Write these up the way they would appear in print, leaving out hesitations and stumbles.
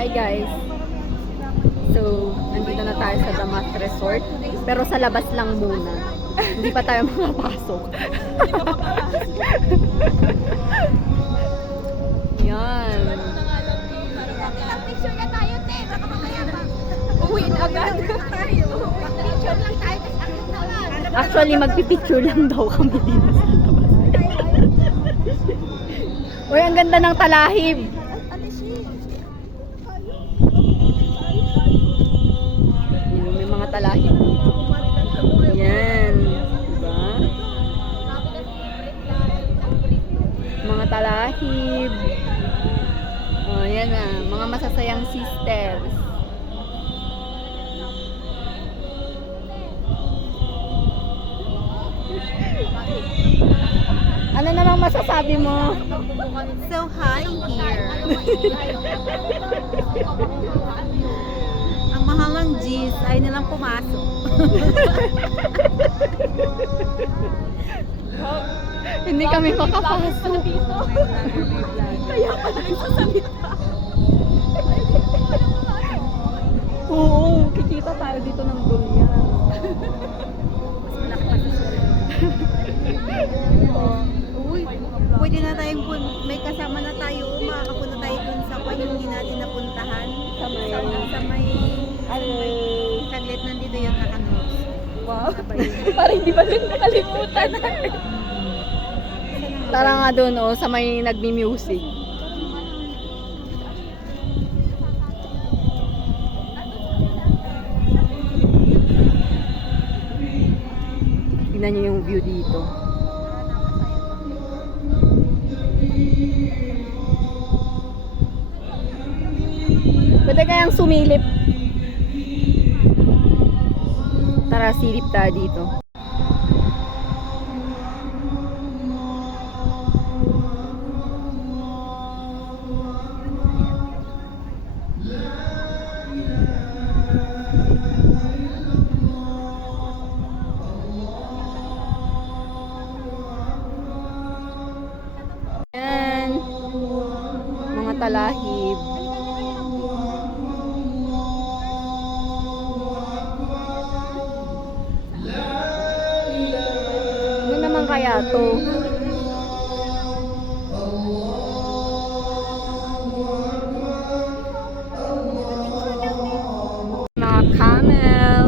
Hi guys. So, nandito na tayo sa Damas Resort. Pero sa labas lang muna. Hindi pa tayo makapasok. Yan. Picture na tayo, te. Baka mamaya pa. Uwi na agad. Picture lang tayo, tapos agad na lang. Actually, magpipicture lang daw kami dito sa labas. Uy, ang ganda ng talahib. Yan, may mga talahib dito. Yan. Diba? Mga talahib. Oh, yan na. Mga masasayang sisters. Ano namang masasabi mo? So high here. Ang mahal ng G's ay nilang pumasok. Hindi kami makapasok. Kaya pala nagsasalita. Oo, kikita tayo dito ng dulyan. Mas malaki pa sa Uy, pwede na tayong may kasama na tayo. Makakapunta tayo dun sa hindi natin napuntahan. Sa may saglit nandito yung nakanos. Wow. Parang hindi ba rin nakalimutan? Tara nga doon, oh, sa may nagmi-music. Tignan niyo yung view dito. Pwede kayang sumilip. Tara, silip tayo dito. Yan. Mga talahib. Ano naman kaya to? Mga camel.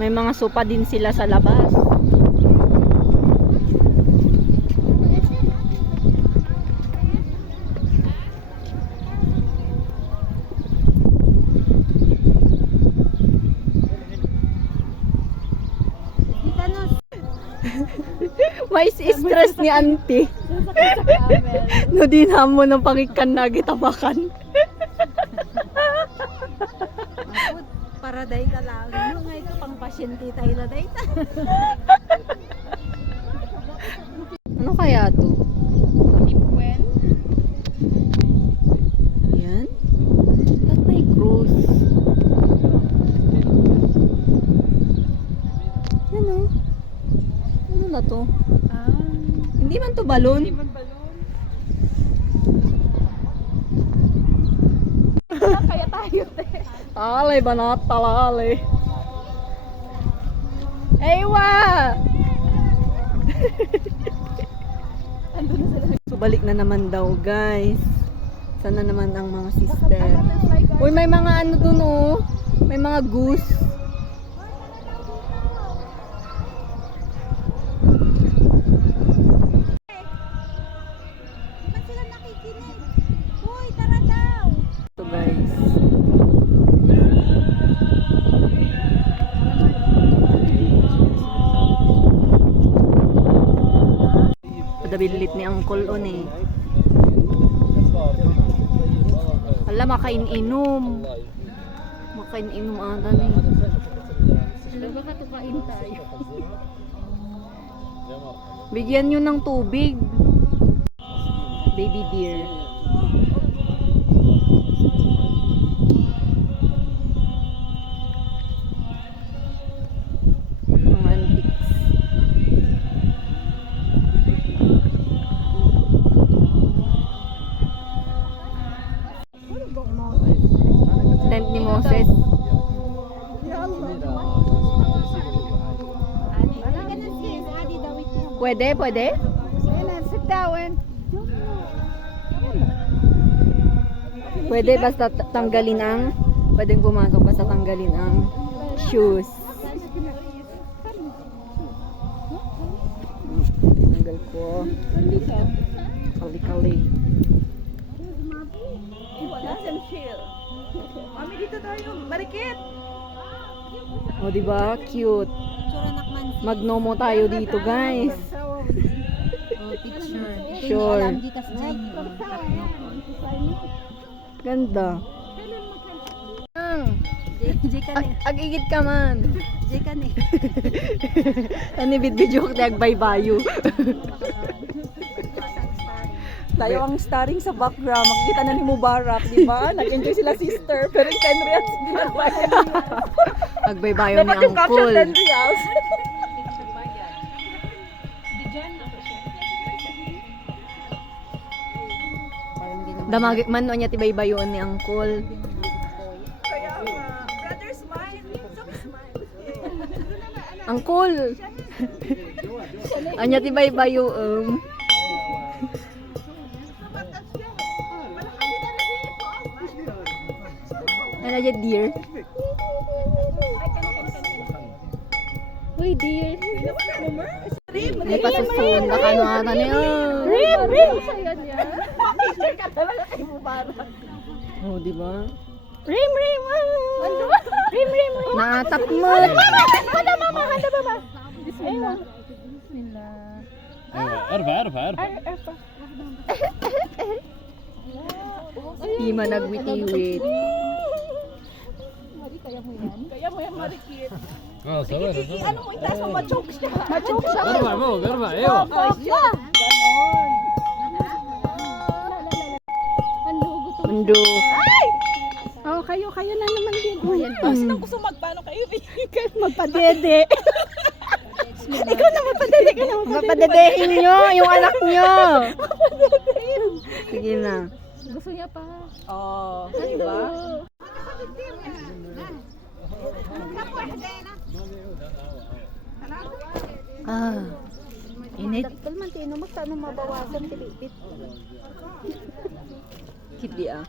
May mga sopa din sila sa labas. May stress ni auntie. No din mo ng pangikan na gitabakan. Para day ka lang. Ano nga ito pang pasyente tayo na day. Ano kaya to? Tipwell. Ayan. Tatay Cruz. Yan o. Ano na to? Hindi man to balon? Hindi man balon. Kaya tayo te. Talay banat talali. Ewa! Andun na sila. So balik na naman daw guys. Sana naman ang mga sister. Uy, may mga ano dun oh. May mga goose. Ba't sila nakikinig? Uy, tara daw. So guys. Padabilit ni Uncle on eh. Ala, makain-inom. Makain-inom ata ni. Hello, baka tukain tayo. Bigyan nyo ng tubig. Baby deer. Pwede, pwede? Sit down. Pwede basta tanggalin ang pwedeng pumasok basta tanggalin ang shoes. Tanggal ko. Kali-kali. Mami, dito tayo. Marikit. O, diba? Cute. Tsura nakman. Magnomo tayo dito, guys. Oh, picture. Ito Sure. yung alam dito sa Jenny. Ganda. Jay ka ni. Ag-igit ka man. Jay ka ni. Ano video ko tayag baybayo. Tayo ang starring sa background. Makikita na ni Mubarak, di ba? Nag-enjoy sila sister. Pero yung 10 reals hindi na bayad. Agbaybayo ni Uncle. reals. Damagik man no niya tibaybayoon ni Uncle. Kaya brother smile. Sabi smile. Uncle. Anya tibaybayoon. Ano dyan, dear? Uy, dear. May pasusun. Baka ano ata niya. Rim! Oh, di ba? Rim! Naatap mo! Handa mama. Bismillah. ارفع Di man nagwitiwit. Kaya mo yan marikit. اه صور Ano mo itaas mo ma-choke siya. ارفع فوق ارفع ايوه Mundo. Oh, kayo na naman din. Oh, yan. Sino gusto magpaano kayo? Magpadede. Ikaw na magpadede ka na. Mapadedehin nyo yung anak nyo. Sige na. Gusto niya pa. Oh, diba? Ah. Init. Daktal man tino magkano mabawasan tilipit. Kidi ah.